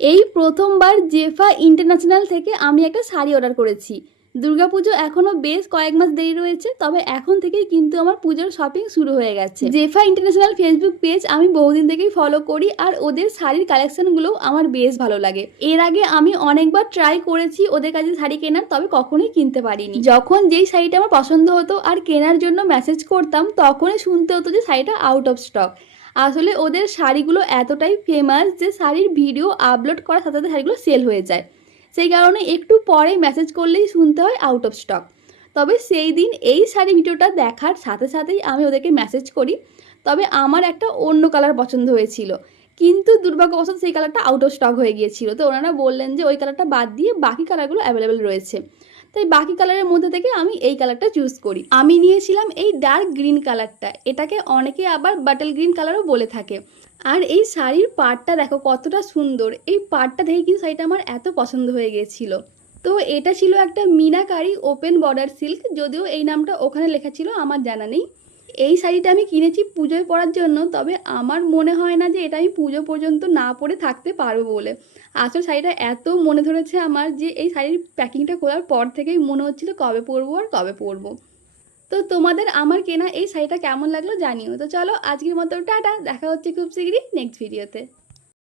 এই প্রথমবার জেফা ইন্টারন্যাশনাল থেকে আমি একটা শাড়ি অর্ডার করেছি। দুর্গাপুজো এখনও বেশ কয়েক মাস দেরি রয়েছে, তবে এখন থেকেই কিন্তু আমার পুজোর শপিং শুরু হয়ে গেছে। জেফা ইন্টারন্যাশনাল ফেসবুক পেজ আমি বহুদিন থেকেই ফলো করি, আর ওদের শাড়ির কালেকশনগুলোও আমার বেশ ভালো লাগে। এর আগে আমি অনেকবার ট্রাই করেছি ওদের কাছে শাড়ি কেনার, তবে কখনোই কিনতে পারিনি। যখন যেই শাড়িটা আমার পছন্দ হতো আর কেনার জন্য মেসেজ করতাম, তখনই শুনতে হতো যে শাড়িটা আউট অফ স্টক। আসলে ওদের শাড়িগুলো এতটাই ফেমাস যে শাড়ির ভিডিও আপলোড করার সাথে সাথে শাড়িগুলো সেল হয়ে যায়। সেই কারণে একটু পরে মেসেজ করলেই শুনতে হয় আউট অফ স্টক। তবে সেই দিন এই শাড়ি ভিডিওটা দেখার সাথে সাথেই আমি ওদেরকে মেসেজ করি। তবে আমার একটা অন্য কালার পছন্দ হয়েছিল, কিন্তু দুর্ভাগ্যবশত সেই কালারটা আউট অফ স্টক হয়ে গিয়েছিল। তো ওনারা বললেন যে ওই কালারটা বাদ দিয়ে বাকি কালারগুলো অ্যাভেলেবেল রয়েছে। তাই বাকি কালারের মধ্যে থেকে আমি এই কালারটা চুজ করি। আমি নিয়েছিলাম এই ডার্ক গ্রিন কালারটা, এটাকে অনেকে আবার বাটল গ্রিন কালারও বলে থাকে। আর এই শাড়ির পাড়টা দেখো কতটা সুন্দর, এই পাড়টা দেখে কিন্তু শাড়িটা আমার এত পছন্দ হয়ে গিয়েছিল। তো এটা ছিল একটা মিনাকারি ওপেন বর্ডার সিল্ক, যদিও এই নামটা ওখানে লেখা ছিল আমার জানা নেই। এই শাড়িটা আমি কিনেছি পুজোয় পরার জন্য, তবে আমার মনে হয় না যে এটা আমি পুজো পর্যন্ত না পরে থাকতে পারবো বলে। আসলে শাড়িটা এত মনে ধরেছে আমার যে এই শাড়ির প্যাকিংটা খোলার পর থেকেই মনে হচ্ছিল কবে পরবো আর কবে পরবো। তো তোমাদের আমার কেনা এই শাড়িটা কেমন লাগলো জানিও। তো চলো আজকের মতো টাটা, দেখা হচ্ছে খুব শীঘ্রই নেক্সট ভিডিওতে।